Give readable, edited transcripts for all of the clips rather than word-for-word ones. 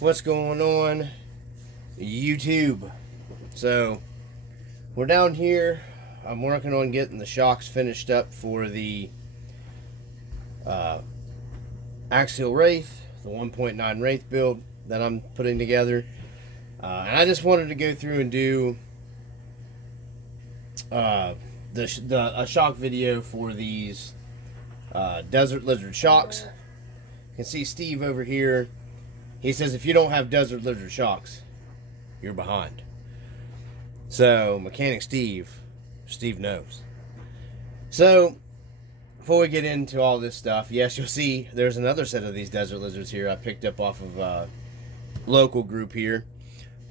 What's going on, YouTube? So we're down here. I'm working on getting the shocks finished up for the axial wraith, the 1.9 wraith build that I'm putting together, and I just wanted to go through and do a shock video for these desert lizard shocks. You can see Steve over here. He says if you don't have desert lizard shocks, you're behind. So, Mechanic Steve knows. So, before we get into all this stuff, yes, you'll see there's another set of these desert lizards here I picked up off of a local group here.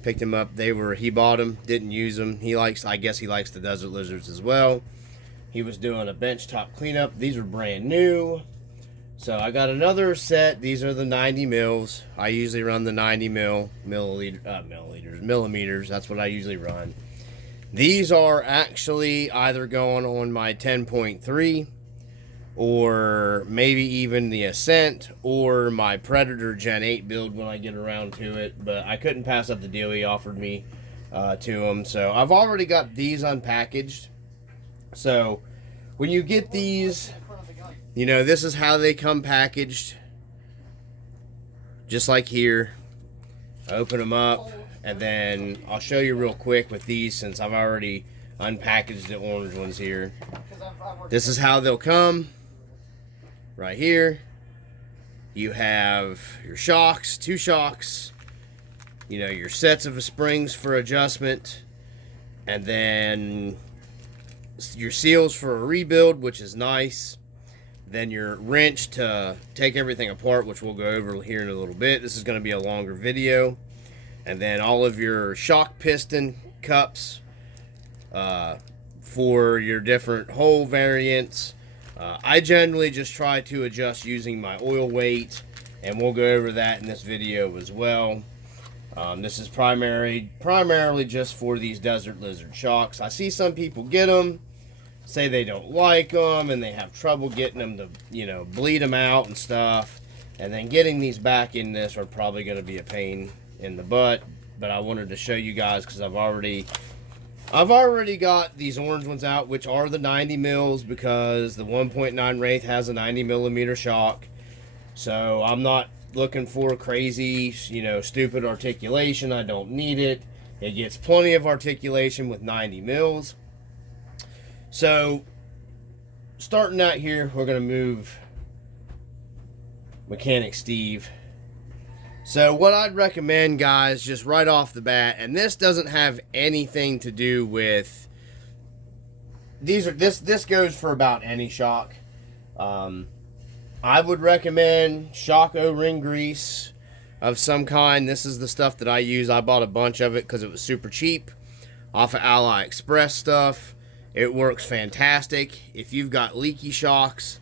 Picked them up. He bought them, didn't use them. I guess he likes the desert lizards as well. He was doing a benchtop cleanup. These are brand new. So I got another set. These are the 90 mils. I usually run the 90 millimeters. That's what I usually run. These are actually either going on my 10.3 or maybe even the Ascent or my Predator Gen 8 build when I get around to it. But I couldn't pass up the deal he offered me to them. So I've already got these unpackaged. So when you get these, you know, this is how they come packaged. Just like here. Open them up. And then I'll show you real quick with these since I've already unpackaged the orange ones here. This is how they'll come. Right here. You have your shocks, 2 shocks. You know, your sets of springs for adjustment. And then your seals for a rebuild, which is nice. Then your wrench to take everything apart, which we'll go over here in a little bit. This is going to be a longer video. And then all of your shock piston cups for your different hole variants. I generally just try to adjust using my oil weight, and we'll go over that in this video as well. This is primarily just for these desert lizard shocks. I see some people get them, say they don't like them, and they have trouble getting them to, you know, bleed them out and stuff. And then getting these back in this are probably going to be a pain in the butt. But I wanted to show you guys because I've already got these orange ones out, which are the 90 mils because the 1.9 Wraith has a 90 millimeter shock. So I'm not looking for crazy, you know, stupid articulation. I don't need it. It gets plenty of articulation with 90 mils. So, starting out here, we're going to move Mechanic Steve. So, what I'd recommend, guys, just right off the bat, and this doesn't have anything to do with, this goes for about any shock. I would recommend shock O-ring grease of some kind. This is the stuff that I use. I bought a bunch of it because it was super cheap off of AliExpress stuff. It works fantastic. If you've got leaky shocks,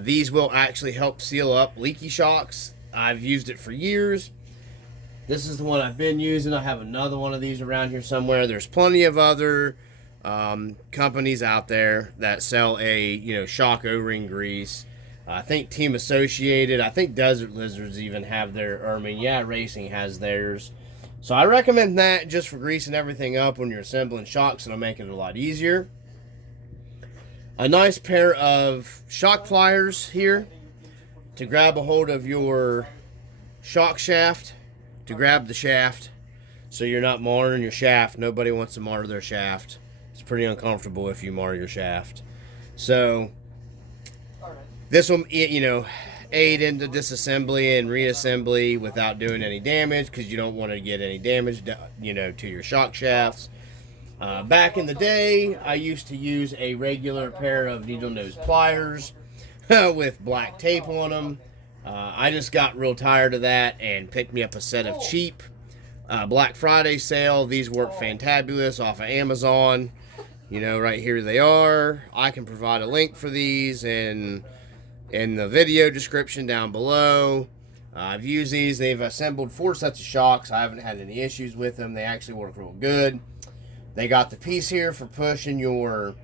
these will actually help seal up leaky shocks. I've used it for years. This is the one I've been using. I have another one of these around here somewhere. There's plenty of other companies out there that sell a, you know, shock O-ring grease. I think Team Associated, I think Desert Lizards even have their, or I mean, yeah, Racing has theirs. So I recommend that just for greasing everything up when you're assembling shocks. It'll make it a lot easier. A nice pair of shock pliers here to grab a hold of your shock shaft, to grab the shaft so you're not marring your shaft. Nobody wants to mar their shaft. It's pretty uncomfortable if you mar your shaft. So this will, you know, aid into disassembly and reassembly without doing any damage, because you don't want to get any damage, you know, to your shock shafts. Back in the day, I used to use a regular pair of needle nose pliers with black tape on them. I just got real tired of that and picked me up a set of cheap Black Friday sale. These work fantabulous off of Amazon. You know, right here they are. I can provide a link for these in the video description down below. I've used these. They've assembled 4 sets of shocks. I haven't had any issues with them. They actually work real good. They got the piece here for pushing your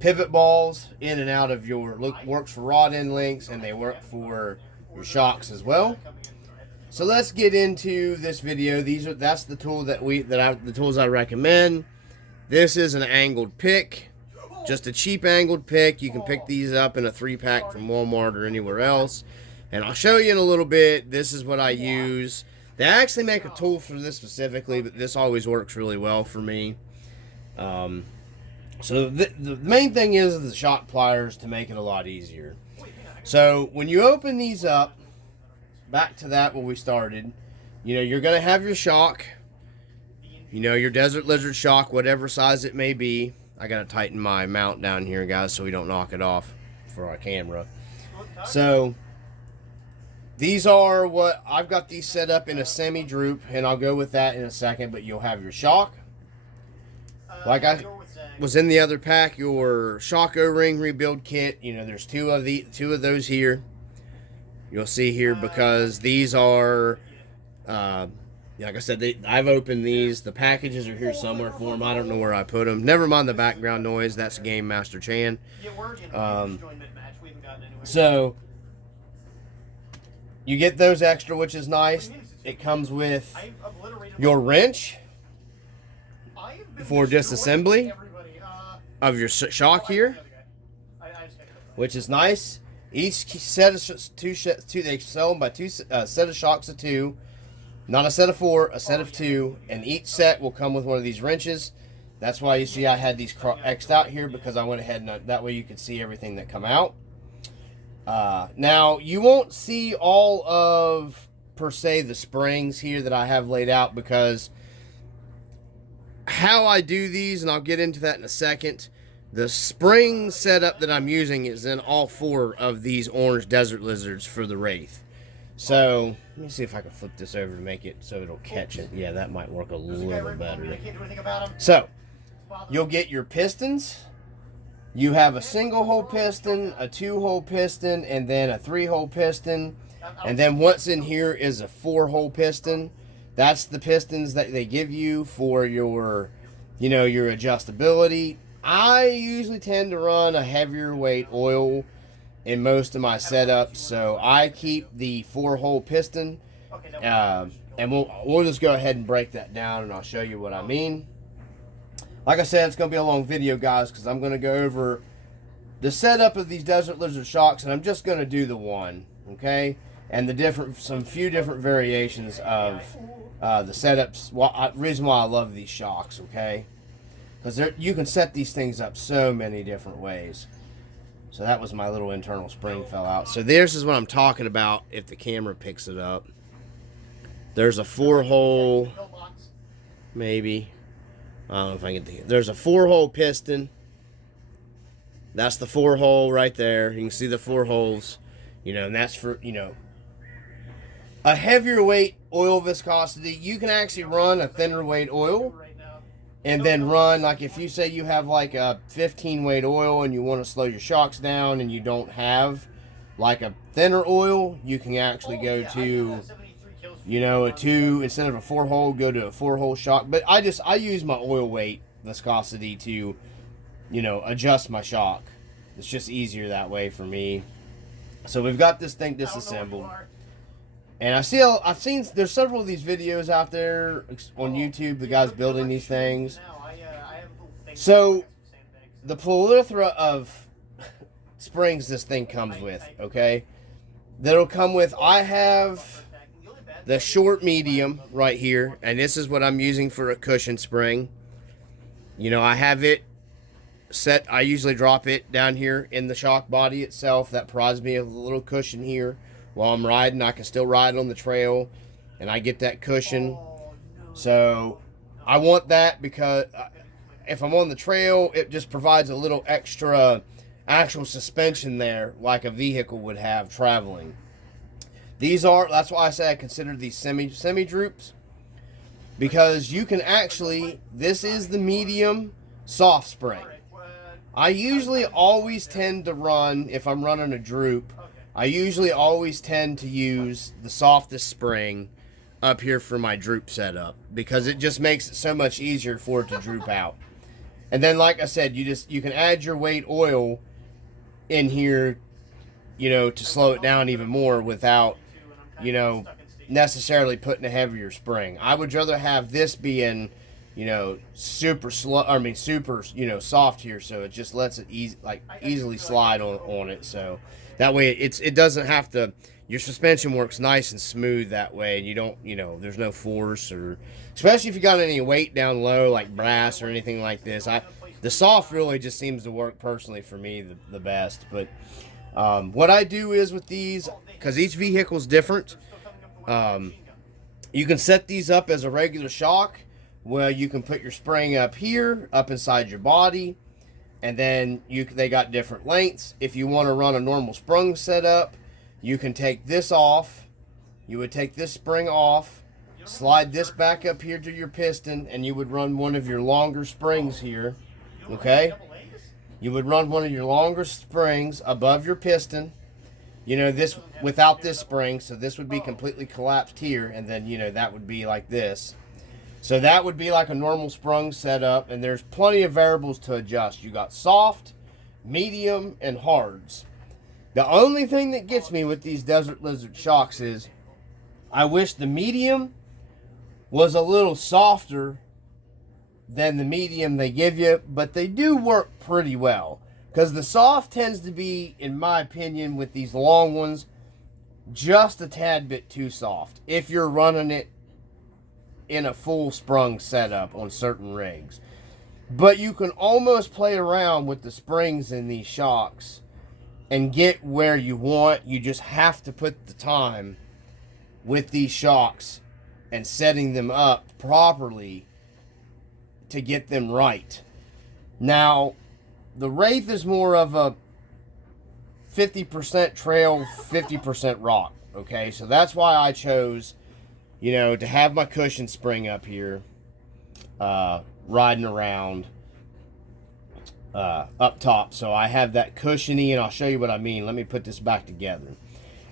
pivot balls in and out of your, works for rod end links, and they work for your shocks as well. So let's get into this video. That's the tool the tools I recommend. This is an angled pick, just a cheap angled pick. You can pick these up in a 3-pack from Walmart or anywhere else. And I'll show you in a little bit. This is what I use. They actually make a tool for this specifically, but this always works really well for me. So the main thing is the shock pliers to make it a lot easier. So when you open these up, back to that where we started, you're going to have your shock, your Desert Lizard shock, whatever size it may be. I got to tighten my mount down here, guys, so we don't knock it off for our camera. So these are what I've got these set up in a semi-droop, and I'll go with that in a second, but you'll have your shock. Like I was in the other pack, your shock O-ring rebuild kit. There's two of those here. You'll see here, because these are, like I said, I've opened these. The packages are here somewhere for them. I don't know where I put them. Never mind the background noise. That's Game Master Chan. So you get those extra, which is nice. It comes with your wrench for disassembly of your shock here, which is nice. Each set of two, they sell them by two set of shocks of 2, not a set of 4, a set of 2, and each set will come with one of these wrenches. That's why you see I had these X'd out here, because I went ahead and that way you could see everything that come out. Now you won't see all of per se the springs here that I have laid out, because how I do these, and I'll get into that in a second. The spring setup that I'm using is in all 4 of these orange Desert Lizards for the Wraith. So let me see if I can flip this over to make it so it'll catch it. Yeah, that might work a little better. So you'll get your pistons. You have a single hole piston, a 2-hole piston, and then a 3-hole piston. And then what's in here is a 4-hole piston. That's the pistons that they give you for your, your adjustability. I usually tend to run a heavier weight oil in most of my setups, so I keep the 4-hole piston. And we'll just go ahead and break that down, and I'll show you what I mean. Like I said, it's going to be a long video, guys, because I'm going to go over the setup of these Desert Lizard shocks, and I'm just going to do the one, okay? And some few different variations of the setups. Reason why I love these shocks, okay? Because you can set these things up so many different ways. So that was my little internal spring fell out. So this is what I'm talking about if the camera picks it up. There's a 4-hole, maybe. I don't know if I can get there's a 4-hole piston. That's the 4-hole right there. You can see the 4 holes. And that's for, a heavier weight oil viscosity. You can actually run a thinner weight oil. And then run, like if you say you have like a 15 weight oil and you want to slow your shocks down and you don't have like a thinner oil, you can actually go to, a 2, instead of a 4-hole, go to a 4-hole shock. But I use my oil weight viscosity to, adjust my shock. It's just easier that way for me. So we've got this thing disassembled. And I've seen there's several of these videos out there on YouTube, the guys building these things. So the plethora of springs this thing comes with, okay? That'll come with, I have the short medium right here, and this is what I'm using for a cushion spring. I have it set, I usually drop it down here in the shock body itself. That provides me a little cushion here. While I'm riding, I can still ride on the trail, and I get that cushion. So I want that because if I'm on the trail, it just provides a little extra actual suspension there, like a vehicle would have traveling. That's why I say I consider these semi-droops, because you can actually, this is the medium soft spring. I usually always tend to run, if I'm running a droop, I usually always tend to use the softest spring up here for my droop setup, because it just makes it so much easier for it to droop out. And then, like I said, you can add your weight oil in here, to slow it down even more without, necessarily putting a heavier spring. I would rather have this being, super slow. I mean, super, soft here, so it just lets it easily slide on it. So that way, it doesn't have to. Your suspension works nice and smooth that way, and you don't, there's no force, or especially if you got any weight down low like brass or anything like this. The soft really just seems to work personally for me the best. But what I do is with these, because each vehicle is different, you can set these up as a regular shock, where you can put your spring up here, up inside your body, and then they got different lengths. If you want to run a normal sprung setup, you can take this off. You would take this spring off, slide this back up here to your piston, and you would run one of your longer springs here. Okay? You would run one of your longer springs above your piston. This without this spring, so this would be completely collapsed here, and then, that would be like this. So that would be like a normal sprung setup, and there's plenty of variables to adjust. You got soft, medium, and hards. The only thing that gets me with these Desert Lizard shocks is I wish the medium was a little softer than the medium they give you, but they do work pretty well. Because the soft tends to be, in my opinion, with these long ones, just a tad bit too soft if you're running it in a full sprung setup on certain rigs. But you can almost play around with the springs in these shocks and get where you want. You just have to put the time with these shocks and setting them up properly to get them right. Now, the Wraith is more of a 50% trail, 50% rock. Okay, so that's why I chose, to have my cushion spring up here, riding around up top. So I have that cushiony, and I'll show you what I mean. Let me put this back together.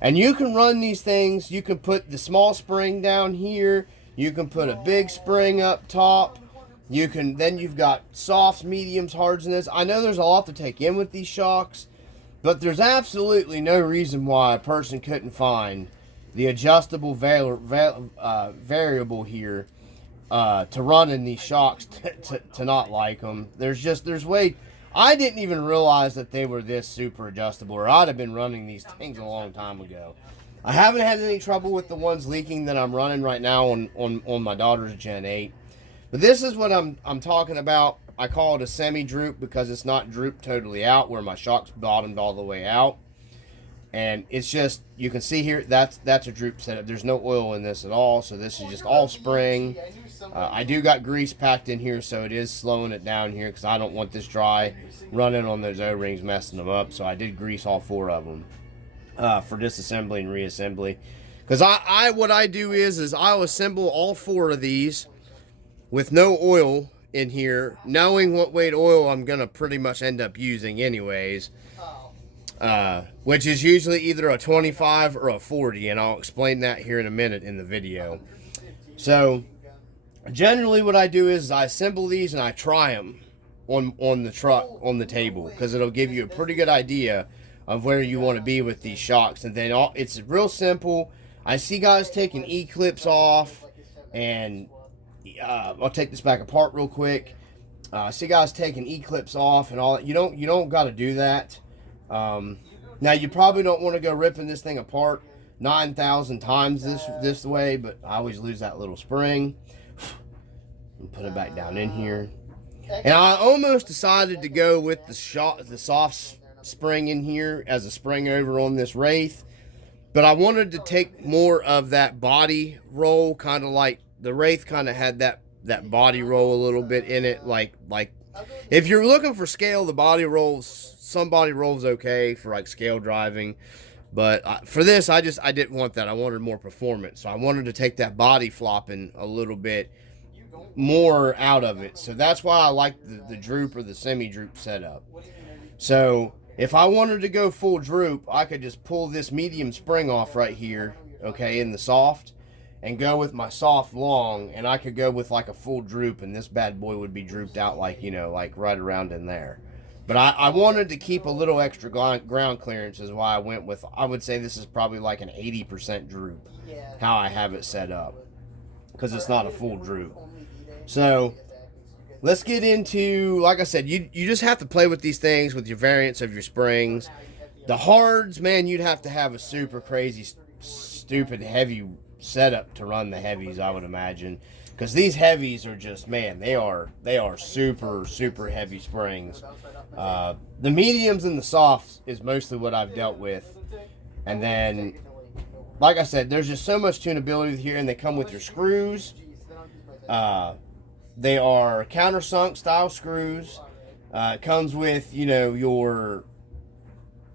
And you can run these things. You can put the small spring down here. You can put a big spring up top. Then you've got softs, mediums, hards in this. I know there's a lot to take in with these shocks, but there's absolutely no reason why a person couldn't find the adjustable variable here to run in these shocks to not like them. There's way. I didn't even realize that they were this super adjustable, or I'd have been running these things a long time ago. I haven't had any trouble with the ones leaking that I'm running right now on my daughter's Gen 8. But this is what I'm talking about. I call it a semi-droop because it's not drooped totally out, where my shock's bottomed all the way out. And it's just, you can see here, that's a droop setup. There's no oil in this at all, so this is just all spring. I do got grease packed in here, so it is slowing it down here because I don't want this dry running on those O-rings, messing them up. So I did grease all 4 of them for disassembly and reassembly. Because what I do is I'll assemble all 4 of these with no oil in here, knowing what weight oil I'm going to pretty much end up using anyways. Which is usually either a 25 or a 40, and I'll explain that here in a minute in the video. So generally what I do is I assemble these and I try them on the truck, on the table, because it'll give you a pretty good idea of where you want to be with these shocks. And then it's real simple. I see guys taking E-clips off, and I'll take this back apart real quick. I see guys taking E-clips off and all that. You don't got to do that. Now you probably don't want to go ripping this thing apart 9,000 times this way, but I always lose that little spring. And put it back down in here. And I almost decided to go with the soft spring in here as a spring over on this Wraith, but I wanted to take more of that body roll, kind of like the Wraith kind of had that body roll a little bit in it, like if you're looking for scale, the body rolls, some body rolls okay for like scale driving, but for this I didn't want that. I wanted more performance, so I wanted to take that body flopping a little bit more out of it. So that's why I like the droop or the semi-droop setup. So if I wanted to go full droop, I could just pull this medium spring off right here, okay, in the soft, and go with my soft long, and I could go with like a full droop, and this bad boy would be drooped out like, like right around in there. But I wanted to keep a little extra ground clearance is why I went with, I would say this is probably like an 80% droop, how I have it set up, because it's not a full droop. So let's get into, like I said, you just have to play with these things with your variants of your springs. The hards, man, you'd have to have a super crazy, stupid, heavy setup to run the heavies, I would imagine. Because these heavies are just, man, they are super, super heavy springs. The mediums and the softs is mostly what I've dealt with. And then, like I said, there's just so much tunability here, and they come with your screws. They are countersunk style screws. It comes with, you know, your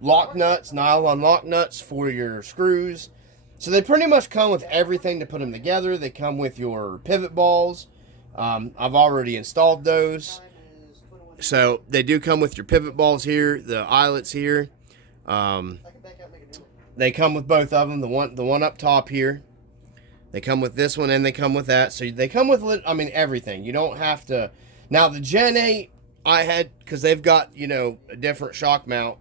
lock nuts, nylon lock nuts for your screws. So they pretty much come with everything to put them together. They come with your pivot balls. I've already installed those. So they do come with your pivot balls here, the eyelets here. They come with both of them, the one up top here. They come with this one and they come with that. So they come with, I mean, everything. You don't have to. Now the Gen 8 I had, because they've got, you know, a different shock mount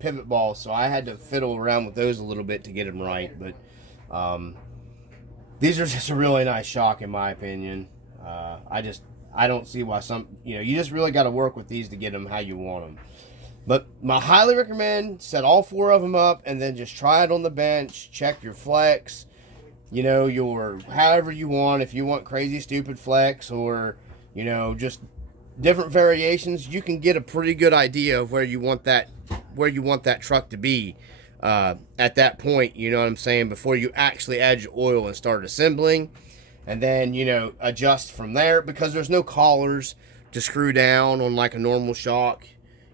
pivot balls. So I had to fiddle around with those a little bit to get them right. But these are just a really nice shock in my opinion. I don't see why some, you know, you just really got to work with these to get them how you want them. But I highly recommend set all 4 of them up and then just try it on the bench. Check your flex, you know, your however you want. If you want crazy stupid flex or, you know, just different variations, you can get a pretty good idea of where you want that truck to be at that point. You know what I'm saying? Before you actually add your oil and start assembling. And then, you know, adjust from there, because there's no collars to screw down on like a normal shock,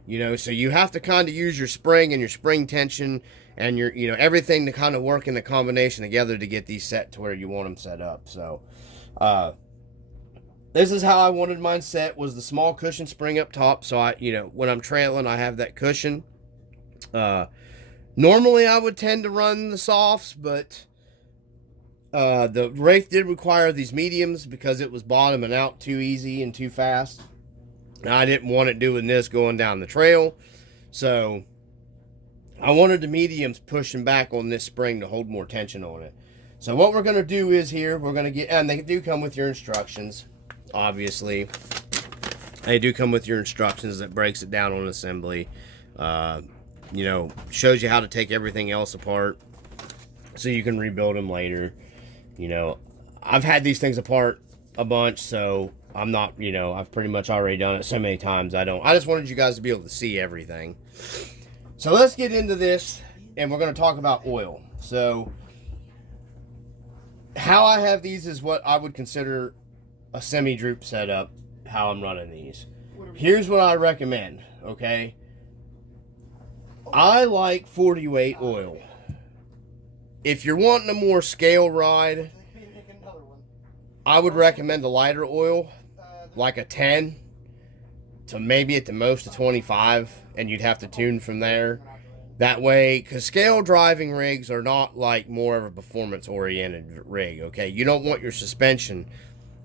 you know, so you have to kind of use your spring and your spring tension and your, you know, everything to kind of work in the combination together to get these set to where you want them set up. So, this is how I wanted mine set, was the small cushion spring up top. So I, you know, when I'm trailing, I have that cushion. Normally I would tend to run the softs, but the Wraith did require these mediums because it was bottoming out too easy and too fast. And I didn't want it doing this going down the trail. So I wanted the mediums pushing back on this spring to hold more tension on it. So what we're going to do is here, we're going to get, and they do come with your instructions, obviously. They do come with your instructions that breaks it down on assembly. You know, shows you how to take everything else apart so you can rebuild them later. You know, I've had these things apart a bunch, so I'm not, you know, I've pretty much already done it so many times. I just wanted you guys to be able to see everything. So let's get into this, and we're going to talk about oil. So how I have these is what I would consider a semi-droop setup, how I'm running these. Here's what I recommend, okay? I like 40 weight oil. If you're wanting a more scale ride, I would recommend a lighter oil, like a 10 to maybe at the most a 25, and you'd have to tune from there. That way, because scale driving rigs are not like more of a performance-oriented rig, okay? You don't want your suspension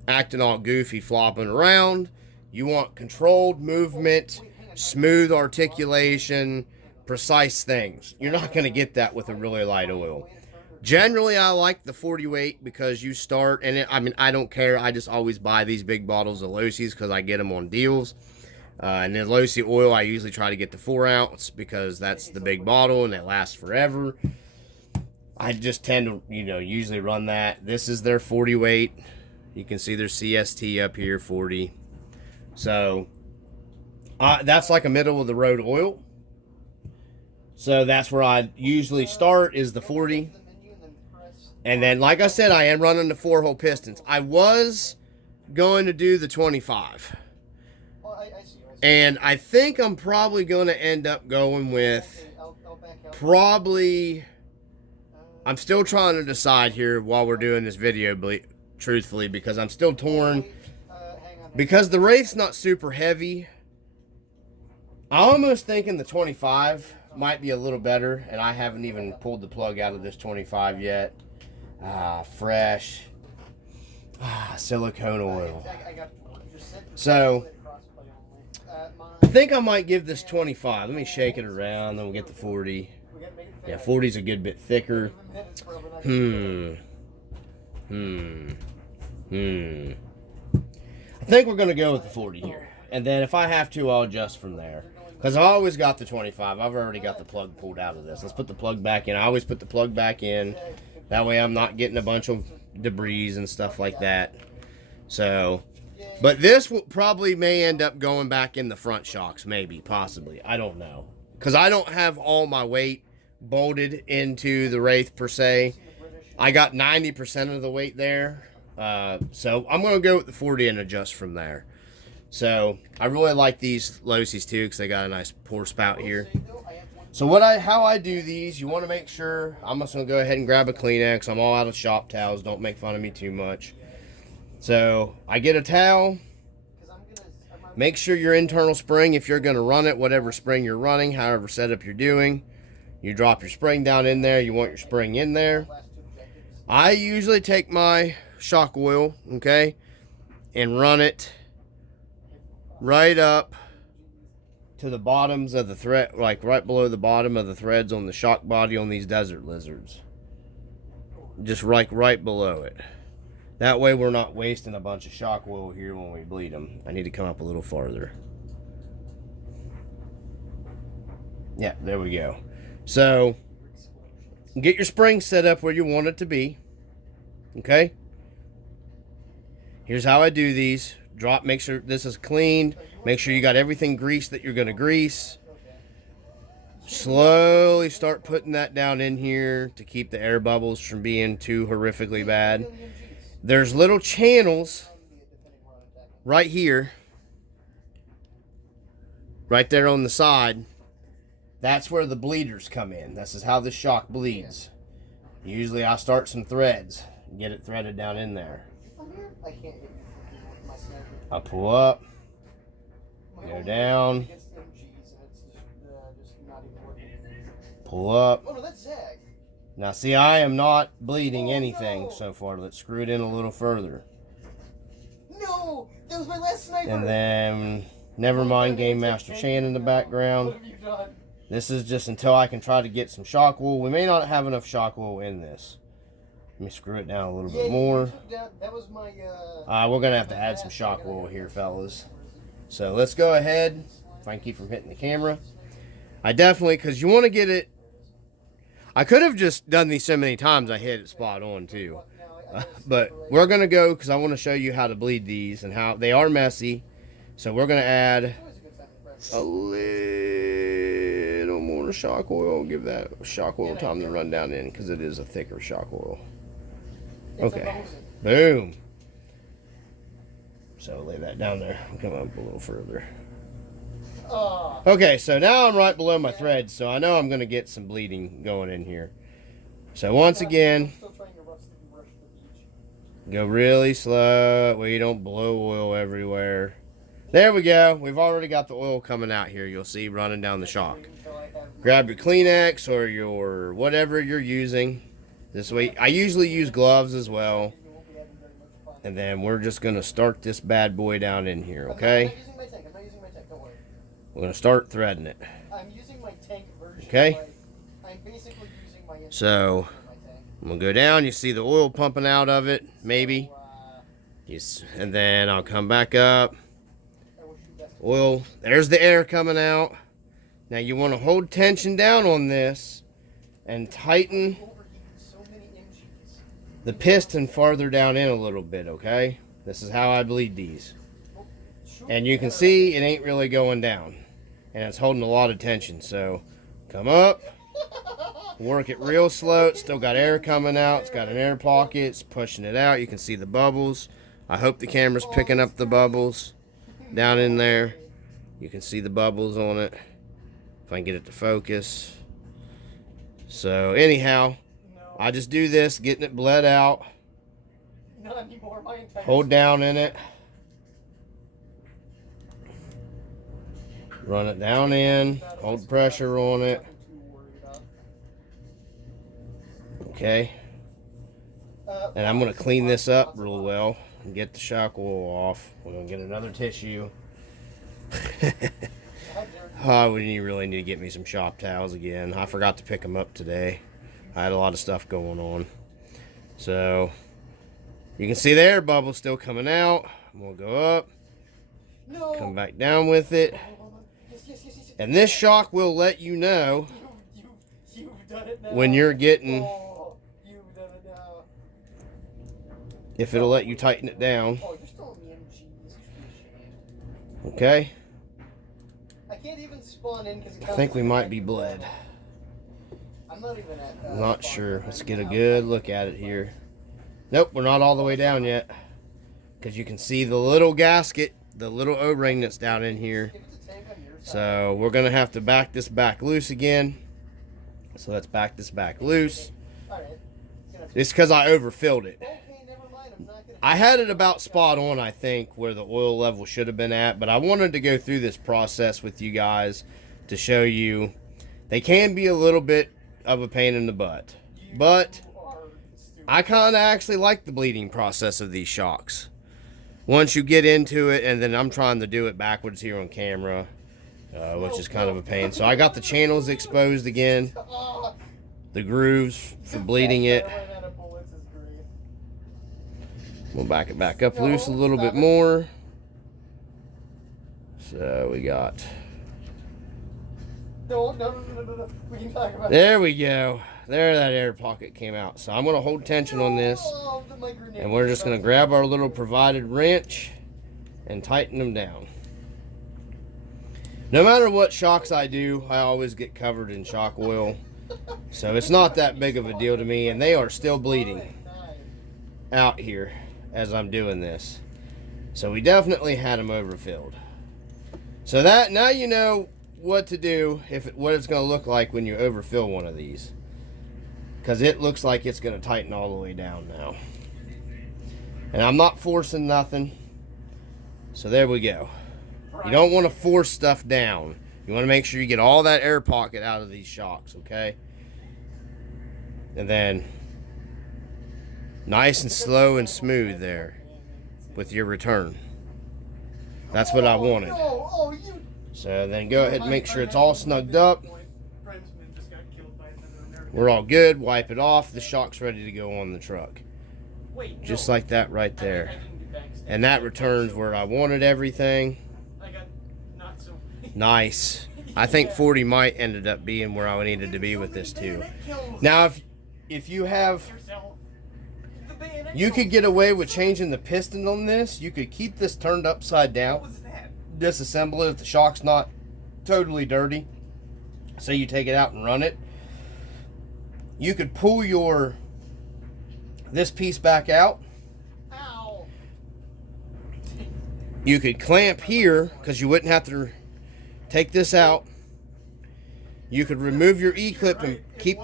acting all goofy, flopping around. You want controlled movement, smooth articulation, precise things. You're not going to get that with a really light oil. Generally, I like the 40 weight because you start, and I mean, I don't care. I just always buy these big bottles of Losi's because I get them on deals. And then Losi oil, I usually try to get the 4 ounce because that's the big bottle and it lasts forever. I just tend to, you know, usually run that. This is their 40 weight. You can see their CST up here, 40. So, that's like a middle of the road oil. So that's where I usually start, is the 40. And then, like I said, I am running the 4-hole pistons. I was going to do the 25. And I think I'm probably going to end up going with probably, I'm still trying to decide here while we're doing this video, truthfully, because I'm still torn. Because the Wraith's not super heavy, I'm almost thinking the 25 might be a little better, and I haven't even pulled the plug out of this 25 yet. Fresh. Silicone oil. So, I think I might give this 25. Let me shake it around, then we'll get the 40. Yeah, 40's a good bit thicker. I think we're going to go with the 40 here. And then if I have to, I'll adjust from there. Because I always got the 25. I've already got the plug pulled out of this. Let's put the plug back in. I always put the plug back in. That way I'm not getting a bunch of debris and stuff like that. So, but this will probably may end up going back in the front shocks. Maybe, possibly. I don't know. Because I don't have all my weight bolted into the Wraith per se. I got 90% of the weight there. So I'm going to go with the 40 and adjust from there. So I really like these Losies too because they got a nice pour spout here. So how I do these, you want to make sure, I'm just going to go ahead and grab a Kleenex. I'm all out of shop towels. Don't make fun of me too much. So I get a towel. Make sure your internal spring, if you're going to run it, whatever spring you're running, however setup you're doing, you drop your spring down in there. You want your spring in there. I usually take my shock oil, okay, and run it right up to the bottoms of the thread, like right below the bottom of the threads on the shock body on these desert lizards. Just like right below it. That way we're not wasting a bunch of shock oil here when we bleed them. I need to come up a little farther. Yeah, there we go. So, get your spring set up where you want it to be. Okay? Here's how I do these. Make sure this is cleaned. Make sure you got everything greased that you're going to grease. Slowly start putting that down in here to keep the air bubbles from being too horrifically bad. There's little channels right here. Right there on the side. That's where the bleeders come in. This is how the shock bleeds. Usually I start some threads. Get it threaded down in there. I pull up. Go down. Pull up. Now see, I am not bleeding anything so far. Let's screw it in a little further. No! That was my last sniper! And then, never mind Game Master Chan in the background. What have you done? This is just until I can try to get some shock wool. We may not have enough shock wool in this. Let me screw it down a little bit more. That was my, we're going to have to add some shock wool here, fellas. So let's go ahead. If I can keep from hitting the camera. I definitely, because you want to get it. I could have just done these so many times I hit it spot on too. But we're going to go because I want to show you how to bleed these and how they are messy. So we're going to add a little more shock oil. Give that shock oil time to run down in because it is a thicker shock oil. Okay. Boom. So lay that down there. Come up a little further. Okay, so now I'm right below my threads, so I know I'm going to get some bleeding going in here. So once again, go really slow where you don't blow oil everywhere. There we go. We've already got the oil coming out here. You'll see running down the shock. Grab your Kleenex or your whatever you're using. This way, I usually use gloves as well. And then we're just going to start this bad boy down in here, okay? We're going to start threading it. I'm using my tank version. Okay? I'm basically using my So, I'm going to go down. You see the oil pumping out of it, maybe. Yes. And then I'll come back up. Oil. There's the air coming out. Now you want to hold tension down on this and tighten the piston farther down in a little bit, okay? This is how I bleed these. And you can see it ain't really going down. And it's holding a lot of tension. So come up, work it real slow. It's still got air coming out. It's got an air pocket. It's pushing it out. You can see the bubbles. I hope the camera's picking up the bubbles down in there. You can see the bubbles on it. If I can get it to focus. So anyhow, I just do this, getting it bled out. Not anymore. My entire Hold down in it. Run it down in. Hold pressure on it. Okay. And I'm going to clean this up real well and get the shock oil off. We're going to get another tissue. We really need to get me some shop towels again. I forgot to pick them up today. I had a lot of stuff going on. So, you can see the air bubble still coming out. We'll go up. No. Come back down with it. Yes. And this shock will let you know You've done it now. when you're getting, Oh, you've done it now. if it'll let you tighten it down. Oh, you're still in the MGs. You should be ashamed. Okay. I can't even spawn in because I think we might be bled. I'm not even at. I'm not sure. Let's get a good look at it here. Nope, we're not all the way down yet. Because you can see the little gasket, the little O-ring that's down in here. So we're going to have to back this back loose again. So let's back this back loose. It's because I overfilled it. I had it about spot on, I think, where the oil level should have been at. But I wanted to go through this process with you guys to show you. They can be a little bit of a pain in the butt. But I kind of actually like the bleeding process of these shocks. Once you get into it, and then I'm trying to do it backwards here on camera, which is kind of a pain. So I got the channels exposed again, the grooves for bleeding it. We'll back it back up loose a little bit more. So we got... No. We can talk about There we go. There that air pocket came out. So I'm going to hold tension on this. And we're just going to grab our little provided wrench and tighten them down. No matter what shocks I do, I always get covered in shock oil. So it's not that big of a deal to me. And they are still bleeding out here as I'm doing this. So we definitely had them overfilled. So that now you know what to do, what it's going to look like when you overfill one of these. Because it looks like it's going to tighten all the way down now. And I'm not forcing nothing. So there we go. You don't want to force stuff down. You want to make sure you get all that air pocket out of these shocks, okay? And then nice and slow and smooth there with your return. That's what I wanted. So then go ahead and make sure it's all snugged up. We're all good. Wipe it off. The shock's ready to go on the truck. Just like that right there. And that returns where I wanted everything. Nice. I think 40 might ended up being where I needed to be with this too. Now if you have... You could get away with changing the piston on this. You could keep this turned upside down. Disassemble it if the shock's not totally dirty. So you take it out and run it. You could pull this piece back out. You could clamp here because you wouldn't have to take this out. You could remove your E-clip and keep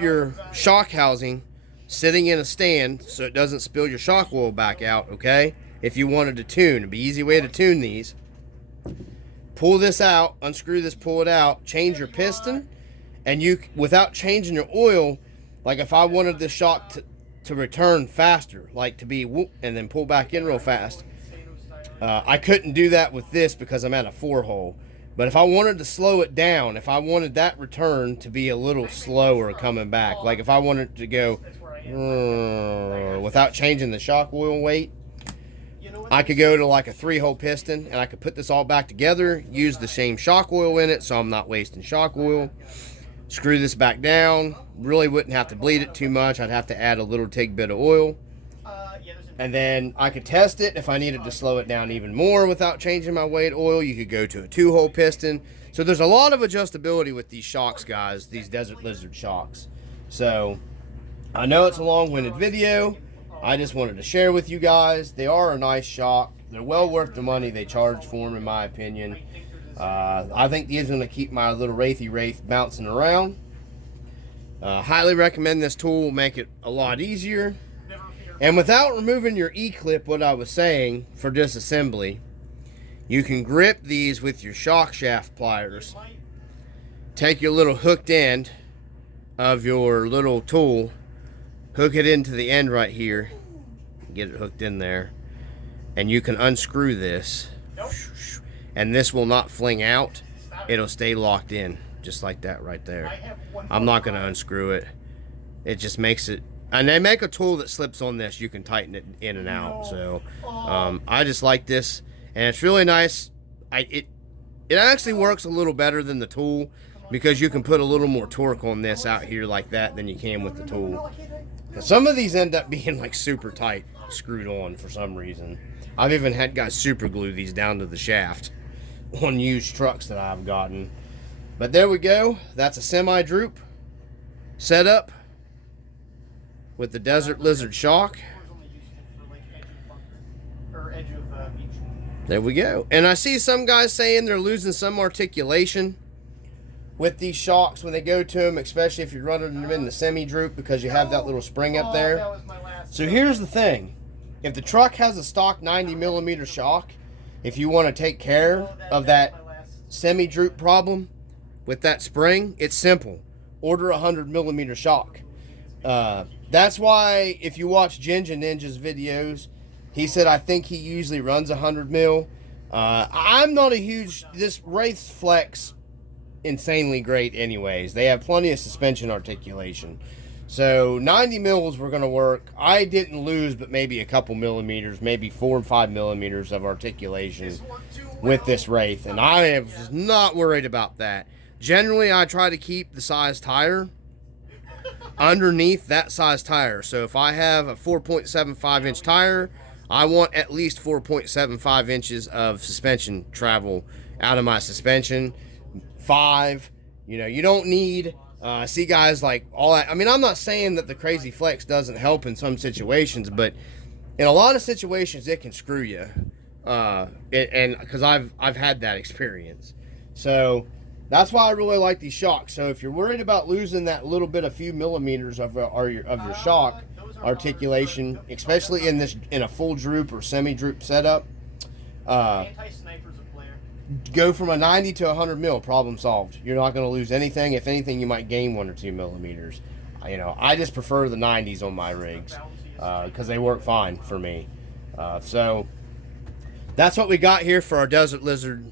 your shock housing sitting in a stand so it doesn't spill your shock oil back out, okay? If you wanted to tune, it'd be an easy way to tune these. Pull this out, unscrew this, pull it out, change your piston, and you, without changing your oil, like if I wanted the shock to return faster, like to be whoop, and then pull back in real fast, I couldn't do that with this because I'm at a 4-hole. But if I wanted to slow it down, if I wanted that return to be a little slower coming back, like if I wanted to go without changing the shock oil weight, I could go to like a 3-hole piston and I could put this all back together, use the same shock oil in it so I'm not wasting shock oil, screw this back down, really wouldn't have to bleed it too much, I'd have to add a little bit of oil, and then I could test it. If I needed to slow it down even more without changing my weight oil, you could go to a 2-hole piston. So there's a lot of adjustability with these shocks, guys, these Desert Lizard shocks. So I know it's a long-winded video. I just wanted to share with you guys. They are a nice shock. They're well worth the money they charge for them, in my opinion. I think these are going to keep my little Wraith bouncing around. Highly recommend this tool. Will make it a lot easier. And without removing your E-clip, what I was saying, for disassembly, you can grip these with your shock shaft pliers. Take your little hooked end of your little tool, hook it into the end right here, get it hooked in there, and you can unscrew this, and this will not fling out. it'll stay locked in just like that right I there. have one I'm not going to unscrew it. It just makes it, and they make a tool that slips on this. You can tighten it in and out. So I just like this, and it's really nice. It actually works a little better than the tool because you can put a little more torque on this out here like that than you can with the tool. Some of these end up being like super tight screwed on for some reason. I've even had guys super glue these down to the shaft on used trucks that I've gotten. But there we go. That's a semi Droop setup with the Desert Lizard shock. There we go. And I see some guys saying they're losing some articulation with these shocks when they go to them, especially if you're running them in the semi Droop because you have that little spring up there. So here's the thing. If the truck has a stock 90mm shock, if you want to take care of that semi Droop problem with that spring, it's simple. Order a 100mm shock. That's why if you watch Ginger Ninja's videos, he said I think he usually runs 100mm. I'm not a huge, this Wraith's Flex insanely great anyways. They have plenty of suspension articulation. So 90 mils were going to work. I didn't lose but maybe a couple millimeters, maybe 4 or 5 millimeters of articulation with this Wraith, and I am not worried about that. Generally, I try to keep the size tire underneath that size tire. So if I have a 4.75 inch tire, I want at least 4.75 inches of suspension travel out of my suspension. 5, you know, you don't need, I see guys like all that. I mean, I'm not saying that the Crazy Flex doesn't help in some situations, but in a lot of situations it can screw you. And because I've had that experience. So that's why I really like these shocks. So if you're worried about losing that little bit, a few millimeters of your shock articulation, especially in a full Droop or semi Droop setup, go from a 90 to 100 mil, problem solved. You're not going to lose anything. If anything, you might gain 1 or 2 millimeters. You know, I just prefer the 90s on my rigs because they work fine for me. So that's what we got here for our Desert Lizard.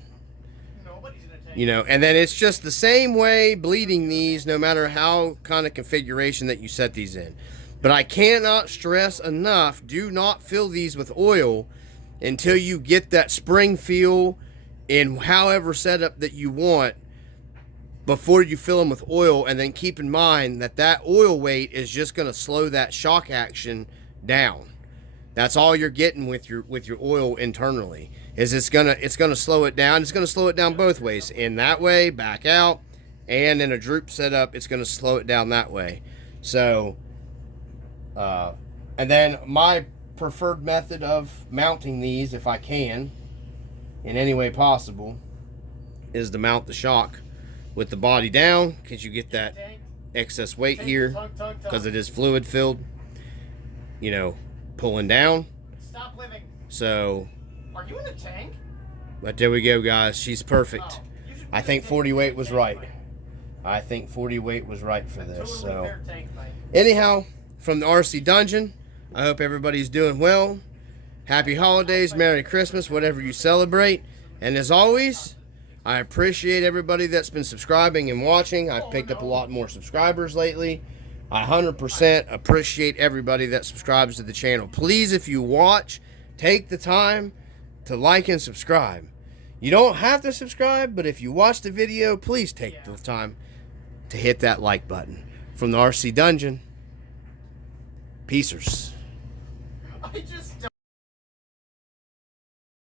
You know, and then it's just the same way bleeding these, no matter how kind of configuration that you set these in. But I cannot stress enough, do not fill these with oil until you get that spring feel in however setup that you want before you fill them with oil. And then keep in mind that that oil weight is just going to slow that shock action down. That's all you're getting with your oil internally. Is it's gonna slow it down. It's gonna slow it down both ways. In that way, back out, and in a Droop setup, it's gonna slow it down that way. So, and then my preferred method of mounting these, if I can, in any way possible, is to mount the shock with the body down, because you get that excess weight here, because it is fluid filled. You know, pulling down. Stop living. So. Are you in a tank? But there we go, guys. She's perfect. I think 40 weight was right. I think 40 weight was right for this. So, anyhow, from the RC Dungeon, I hope everybody's doing well. Happy holidays, Merry Christmas, whatever you celebrate. And as always, I appreciate everybody that's been subscribing and watching. I've picked up a lot more subscribers lately. I 100% appreciate everybody that subscribes to the channel. Please, if you watch, take the time to like and subscribe. You don't have to subscribe, but if you watch the video, please take the time to hit that like button. From the RC Dungeon, peacers.